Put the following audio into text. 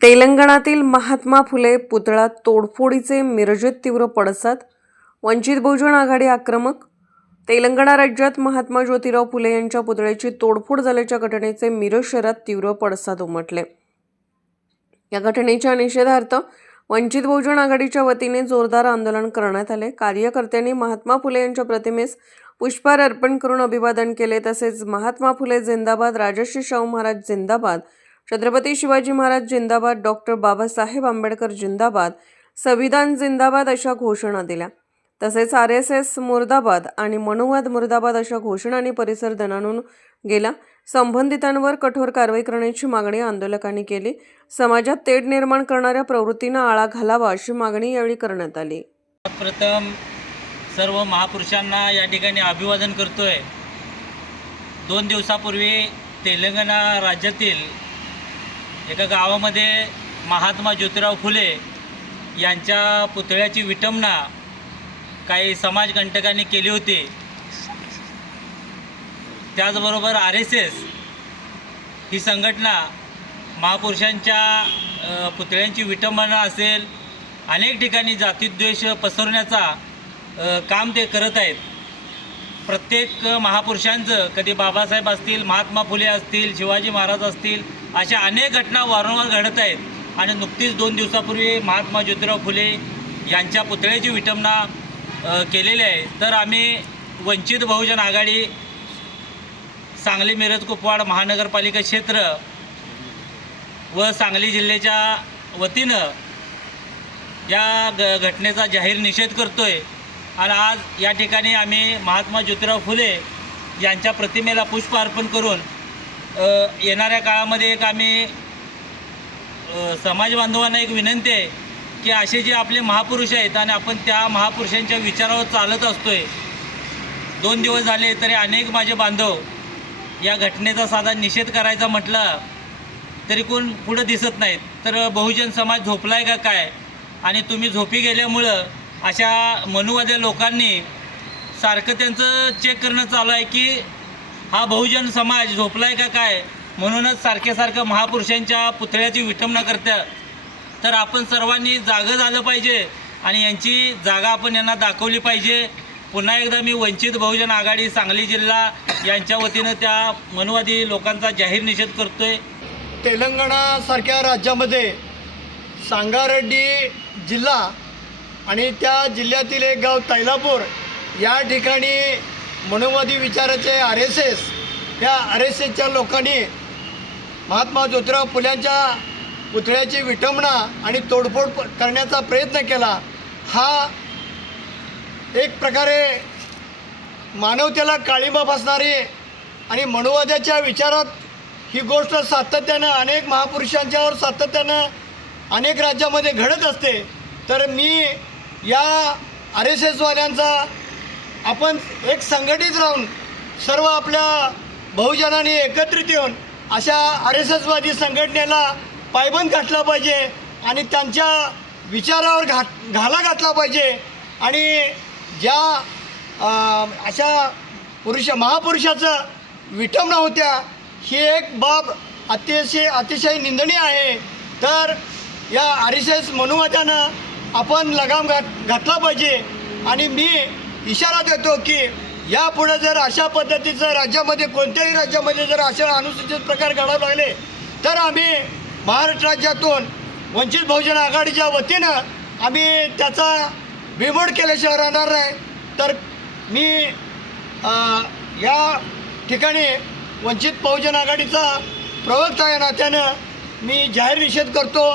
तेलंगणातील महात्मा फुले पुतळा तोडफोडीचे मिरजेत तीव्र पडसाद. वंचित बहुजन आघाडी आक्रमक. तेलंगणा राज्यात महात्मा ज्योतिराव फुले यांच्या पुतळ्याची तोडफोड झाल्याच्या घटनेचे मिरज शहरात तीव्र पडसाद उमटले. या घटनेच्या निषेधार्थ वंचित बहुजन आघाडीच्या वतीने जोरदार आंदोलन करण्यात आले. कार्यकर्त्यांनी महात्मा फुले यांच्या प्रतिमेस पुष्पहार अर्पण करून अभिवादन केले. तसेच महात्मा फुले जिंदाबाद, राजर्षी शाहू महाराज जिंदाबाद, छत्रपती शिवाजी महाराज जिंदाबाद, डॉक्टर बाबासाहेब आंबेडकर जिंदाबाद, संविधान जिंदाबाद अशा घोषणा दिल्या. तसेच RSS मुर्दाबाद आणि मनुवाद मुर्दाबाद अशा घोषणांनी परिसर दणाणून गेला. संबंधितांवर कठोर कारवाई करण्याची मागणी आंदोलकांनी केली. समाजात तेढ निर्माण करणाऱ्या प्रवृत्तींना आळा घालावा अशी मागणी यावेळी करण्यात आली. प्रथम सर्व महापुरुषांना या ठिकाणी अभिवादन करतोय. 2 दिवसापूर्वी तेलंगणा राज्यातील एका गावामध्ये महात्मा ज्योतिराव फुले यांच्या पुतळ्याची विटंबना काही समाजकंटकांनी केली होती. त्याचबरोबर RSS ही संघटना महापुरुषांच्या पुतळ्यांची विटंबना असेल, अनेक ठिकाणी जातीद्वेष पसरवण्याचा काम ते करत आहेत. प्रत्येक महापुरुषांचं, कधी बाबासाहेब असतील, महात्मा फुले असतील, शिवाजी महाराज असतील, अशा अनेक घटना वारंवार घडत आहेत. आणि नुकतीच 2 दिवसापूर्वी महात्मा ज्योतिराव फुले यांच्या पुतळ्याची विटंबना केलेली आहे. तर आम्ही वंचित बहुजन आघाडी सांगली, मिरज, कुपवाड महानगरपालिका क्षेत्र व सांगली जिल्ह्याच्या वतीनं या घटनेचा जाहीर निषेध करतोय. आणि आज या ठिकाणी आम्ही महात्मा ज्योतिराव फुले यांच्या प्रतिमेला पुष्प अर्पण करून येणाऱ्या काळामध्ये एक आम्ही समाज बांधवांना एक विनंती आहे की असे जे आपले महापुरुष आहेत आणि आपण त्या महापुरुषांच्या विचारावर चालत असतोय. 2 दिवस झाले तरी अनेक माझे बांधव या घटनेचा साधा निषेध करायचा म्हटलं तरी कोण पुढं दिसत नाहीत. तर बहुजन समाज झोपलाय का काय? आणि तुम्ही झोपी गेल्यामुळं अशा मनुवादी लोकांनी सारखं त्यांचं चेक करणं चालू आहे की हा बहुजन समाज झोपलाय का काय, म्हणूनच सारखं महापुरुषांच्या पुतळ्याची विटंबना करतात. तर आपण सर्वांनी जागं झालं पाहिजे आणि यांची जागा आपण यांना दाखवली पाहिजे. पुन्हा एकदा मी वंचित बहुजन आघाडी सांगली जिल्हा यांच्या वतीनं त्या मनुवादी लोकांचा जाहीर निषेध करतोय. तेलंगणासारख्या राज्यामध्ये सांगारेड्डी जिल्हा आणि त्या जिल्ह्यातील एक गाव तैलापूर या ठिकाणी मनुवादी विचाराचे RSS, या RSSच्या लोकांनी महात्मा ज्योतिराव फुल्यांच्या पुतळ्याची विटंबना आणि तोडफोड करण्याचा प्रयत्न केला. हा एक प्रकारे मानवतेला काळिमा फासणारी आणि मनुवाद्याच्या विचारात ही गोष्ट सातत्यानं अनेक महापुरुषांच्यावर सातत्यानं अनेक राज्यामध्ये घडत असते. तर मी या RSS वाल्यांचा आपण एक संघटित राहून सर्व आपल्या बहुजनांनी एकत्रित येऊन अशा RSS वादी संघटनेला पायबंद घातला पाहिजे आणि त्यांच्या विचारावर घाला घातला पाहिजे. आणि ज्या अशा महापुरुषाचं विटंबना होत्या ही एक बाब अतिशय निंदनीय आहे. तर या RSS मनुवाद्यानं आपण लगाम घातला पाहिजे. आणि मी इशारा देतो की यापुढे जर अशा पद्धतीचं राज्यामध्ये कोणत्याही राज्यामध्ये जर अशा अनुसूचित प्रकार घडायला लागले तर आम्ही महाराष्ट्र राज्यातून वंचित बहुजन आघाडीच्या वतीनं आम्ही त्याचा बिमोड केल्याशिवाय राहणार नाही. तर मी या ठिकाणी वंचित बहुजन आघाडीचा प्रवक्ता या नात्यानं मी जाहीर निषेध करतो.